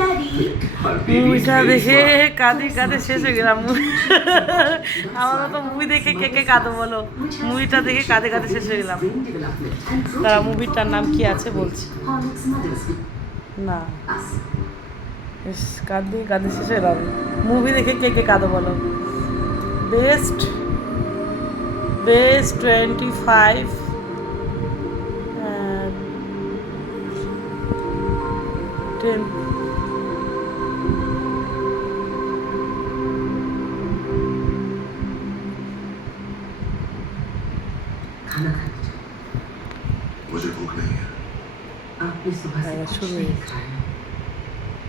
মুভিটা দেখে কাঁদে কাঁদে শেষ হয়ে গেলাম। আমার তো মুভি দেখে কে কে কাঁদো বলো? মুভিটা দেখে কাঁদে কাঁদে শেষ হয়ে গেলাম। তারা মুভিটার নাম কি আছে বলছি না, কাঁদে কাঁদে শেষ হয়ে গেলাম। মুভি দেখে কে কে কাঁদো বলো? বেস্ট 25 10 खाना खा लीजिए। मुझे भूख नहीं है। आपने सुबह से कुछ शुरू नहीं खाया।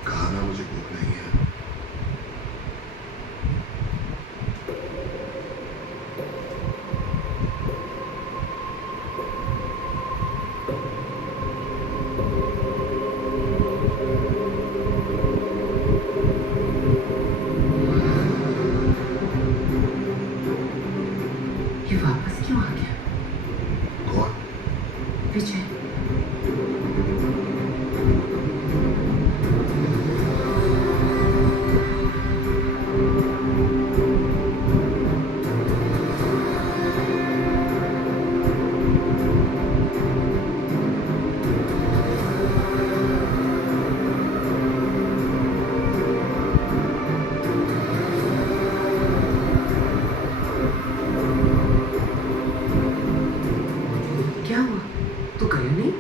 कहा ना मुझे भूख नहीं है। ये वापस क्यों आ गया? कौन? विजय। क्या हुआ? तू गया नहीं?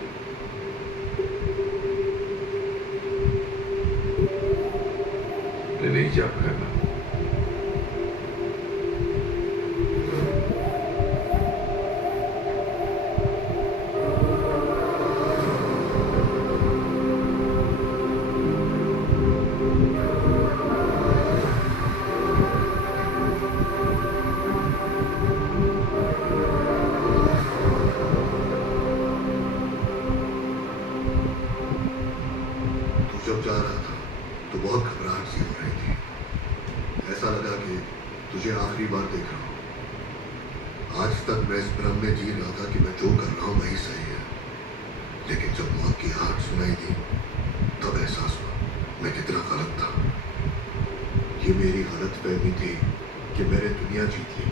नहीं जा करना। तू जब जा रहा था तो बहुत घबराहट सी हो रही थी। ऐसा लगा कि तुझे आखिरी बार देख रहा हूं। आज तक मैं इस भ्रम में जी रहा था कि मैं जो कर रहा हूं वही सही है, लेकिन जब मौत की आहट सुनाई दी तब एहसास हुआ मैं कितना गलत था। ये मेरी गलतफहमी थी कि मैंने दुनिया जीत ली।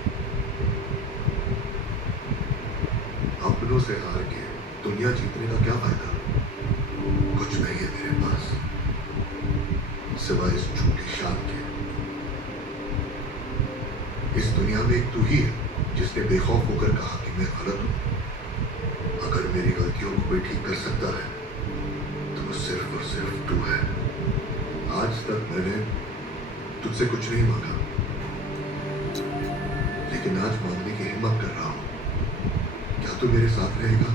अपनों से हार के दुनिया जीतने का क्या फायदा? कुछ नहीं है मेरे पास सिवाय इस झूठी शान के। इस दुनिया में एक तू ही है जिसने बेखौफ होकर कहा कि मैं गलत हूं। अगर मेरी गलतियों को कोई ठीक कर सकता है तो वो सिर्फ और सिर्फ तू है। आज तक मैंने तुझसे कुछ नहीं मांगा, लेकिन आज मांगने की हिम्मत कर रहा हूं। क्या तू मेरे साथ रहेगा?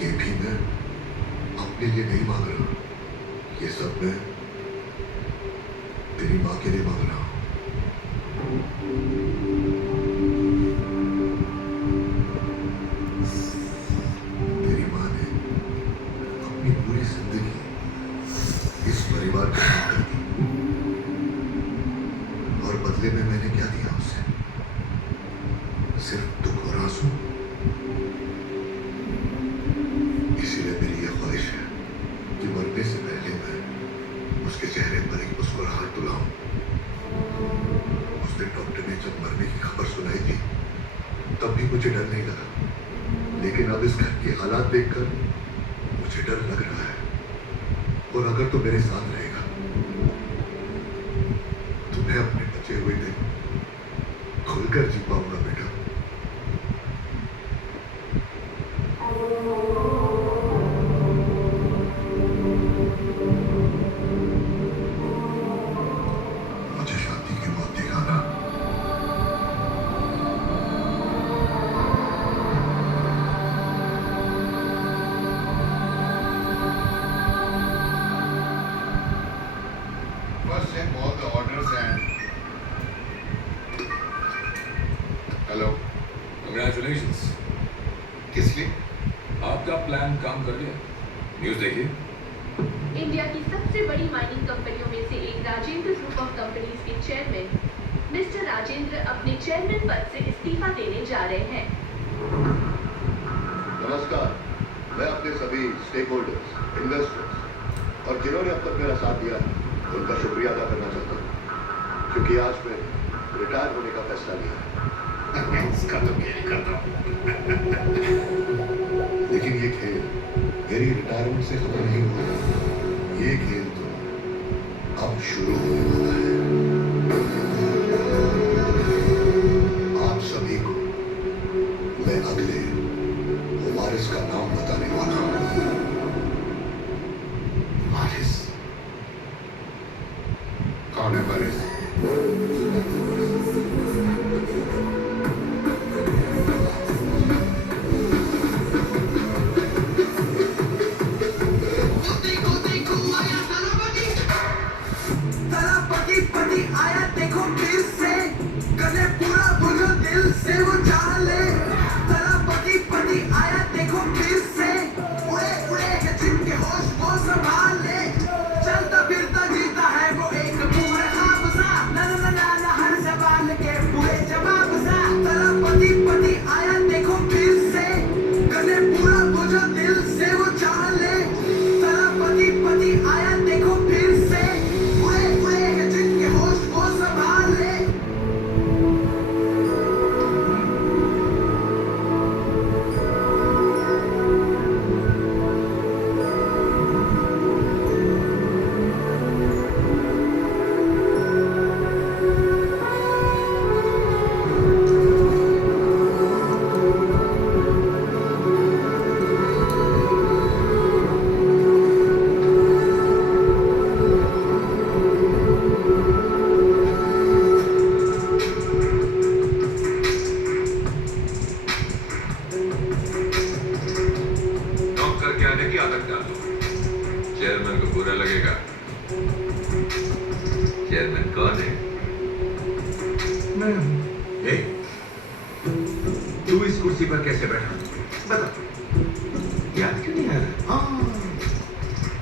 ये भी मैं अपने लिए नहीं मांग रहा, ये सब मैं तेरी माँ के लिए मांग रहा हूं। तेरी माँ ने अपनी पूरी जिंदगी इस परिवार को दान कर दी, और बदले में मैंने क्या दिया उसे? सिर्फ दुख और आंसू। इसीलिए मेरी यह ख्वाहिश है कि मरने से पहले मैं उसके चेहरे पर एक मुस्कुराहट तुलाऊं। उस दिन डॉक्टर ने जब मरने की खबर सुनाई थी तब भी मुझे डर नहीं लगा, लेकिन अब इस घर के हालात देखकर मुझे डर लग रहा है। और अगर तू मेरे साथ रहेगा तो मैं अपने बचे हुए दिन खुलकर जी पाऊंगा बेटा। मुझे शांति की मौत दिखाना। First check all the orders and hello. Congratulations. किस लिए? आपका प्लान काम कर गया। न्यूज़ देखिए। इंडिया की सबसे बड़ी माइनिंग कंपनियों में से एक राजेंद्र ग्रुप ऑफ कंपनीज के चेयरमैन मिस्टर राजेंद्र अपने चेयरमैन पद से इस्तीफा देने जा रहे हैं। नमस्कार। मैं अपने सभी स्टेक होल्डर्स, इन्वेस्टर्स और जिन्होंने अब तक मेरा साथ दिया है, उनका शुक्रिया अदा करना चाहता हूँ, क्योंकि आज मैं रिटायर होने का फैसला लिया है। उसका तो क्या करता हूँ। लेकिन ये खेल मेरी रिटायरमेंट से खत्म नहीं हुआ। ये खेल तो अब शुरू होने वाला है। आप सभी को मैं अगले वारिस का नाम बताने वाला हूं। वारिस कौन है वारिस? पति आया देखो फिर से गले पूरा बुझो दिल से वो चाह ले तेरा पति आया देखो फिर से उड़े उड़े के जिनके होश वो संभाल ले चलता फिरता जीता है वो एक पूरा ख्वाब सा ना ना ना ना ना हर सवाल के पूरे जवाब सा तेरा पति आया देखो फिर से गले पूरा बुझो दिल से वो चाह ले तेरा पति आया देखो फिर से उड़े उड़े के जिनके होश वो संभाल ले नॉक करके आने की आदत डालो। चेयरमैन को बुरा लगेगा। चेयरमैन कौन है? मैं ए, तू इस कुर्सी पर कैसे बैठा? बता। याद क्यों नहीं आ रहा? हाँ,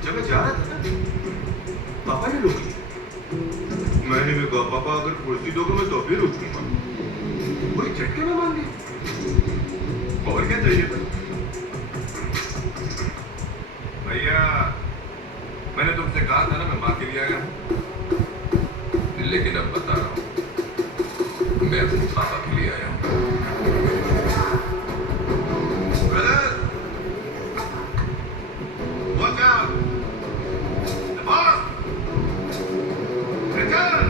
जब मैं जा रहा था ना, पापा ने रोक लिया। मैंने भी कहा, पापा अगर कुर्सी दोगे मैं तो भी रुकूंगा। कोई झटके में मान गया। और क्या चाहिए था? भैया, मैंने तुमसे कहा था ना मैं माँ के लिए आया हूँ। लेकिन अब बता रहा हूँ, मैं अपने पापा के लिए आया हूँ। Brother, watch out! The boss! Return!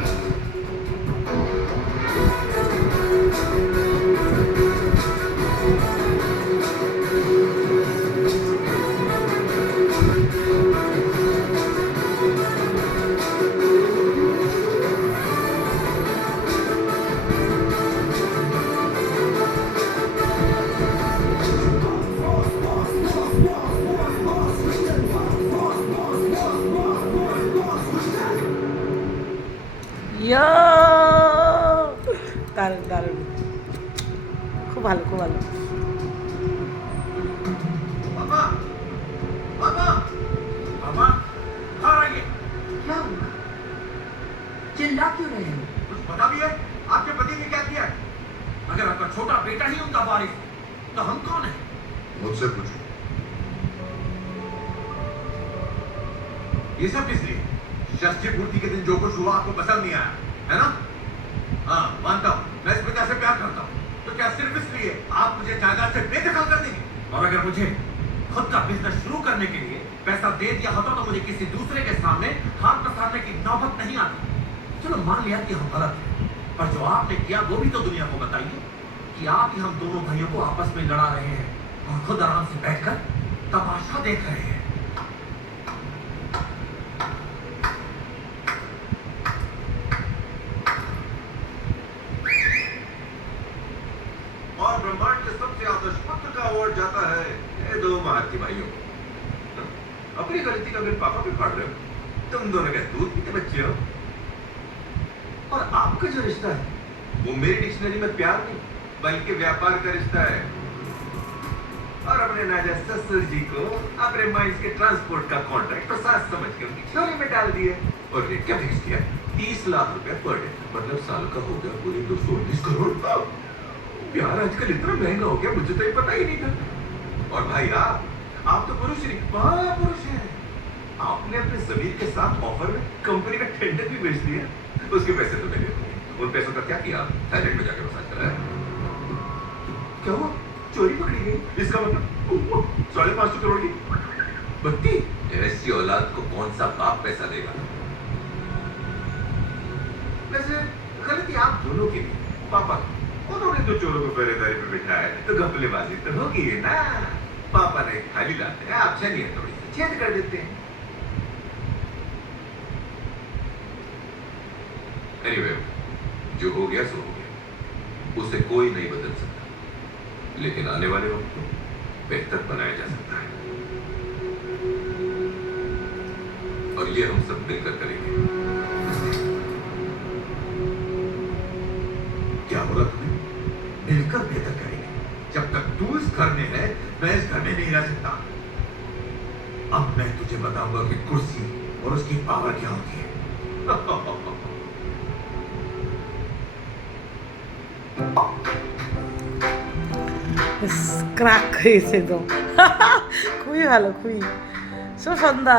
ইয়া দারুণ দারুণ, খুব ভালো খুব ভালো। पापा पापा पापा कहाँ रहिए क्या हुआ चिल्ला क्यों रहे हो कुछ पता भी है आपके पति ने क्या किया है अगर आपका छोटा बेटा ही उनका वारिस तो हम कौन है मुझसे पूछो। ये सब किस लिए? षष्ठी पूर्ति के दिन जो कुछ हुआ आपको पसंद नहीं आया, है ना? हाँ, मानता हूँ, मैं इस पिता से प्यार करता हूँ। तो क्या सिर्फ इसलिए आप मुझे जायदाद से बेदखल कर देंगे? और अगर मुझे खुद का बिजनेस शुरू करने के लिए पैसा दे दिया होता तो मुझे किसी दूसरे के सामने हाथ पसारने की नौबत नहीं आती चलो मान लिया कि हम गलत हैं पर जो आपने किया वो भी तो दुनिया को बताइए कि आप ही हम दोनों भाइयों को आपस में लड़ा रहे हैं और खुद आराम से बैठकर तमाशा देख रहे हैं और ब्रह्मांड के सबसे आदर्श पुत्र का अवार्ड जाता है ये दो महारथी भाइयों को। अपनी गलती का मेरे पापा भी पढ़ रहे हो। तुम दोनों के दूध पीते बच्चे हो। और आपका जो रिश्ता है वो मेरी डिक्शनरी में प्यार नहीं बल्कि व्यापार का रिश्ता है। और अपने नाजा ससुर जी को अपने माइंस के ट्रांसपोर्ट का कॉन्ट्रैक्ट तो साथ समझ के उनकी झोली में डाल दिया और रेट क्या फिक्स किया 30 लाख रुपए पर डे मतलब साल का हो गया पूरे 219 करोड़। प्यार आजकल इतना महंगा हो गया मुझे तो ये पता ही नहीं था। और भाई आप आप तो पुरुष ही नहीं, महापुरुष हैं। आपने अपने जमीन के साथ ऑफर में कंपनी का टेंडर भी बेच दिया। उसके पैसे तो लगे होंगे। उन पैसों का क्या किया? थाईलैंड में जाकर मसाज कराया। क्या हुआ? चोरी पकड़ी गई। इसका मतलब 550 करोड़ की बत्ती। ऐसी औलाद को कौन सा बाप पैसा देगा? वैसे गलती आप दोनों की नहीं, पापा की। उन्होंने तो चोरों को पहरेदारी पे बिठाया है, तो घपलेबाजी तो होगी ही ना। पापा ने थाली लाते हैं, आप छनिए थोड़ी सी छेद कर देते हैं। Anyway, जो हो गया सो हो गया, उसे कोई नहीं बदल सकता, लेकिन आने वाले वक्त को बेहतर बनाया जा सकता है, और ये हम सब मिलकर करेंगे। क्या बोला तुमने? मिलकर बेहतर करेंगे। जब तक तू इस घर में है, मैं इस घर में नहीं रह सकता। अब मैं तुझे बताऊंगा कि कुर्सी और उसकी पावर क्या होती है। ক্রাক হয়েছে একদম খুবই ভালো খুবই সুসন্ধ্যা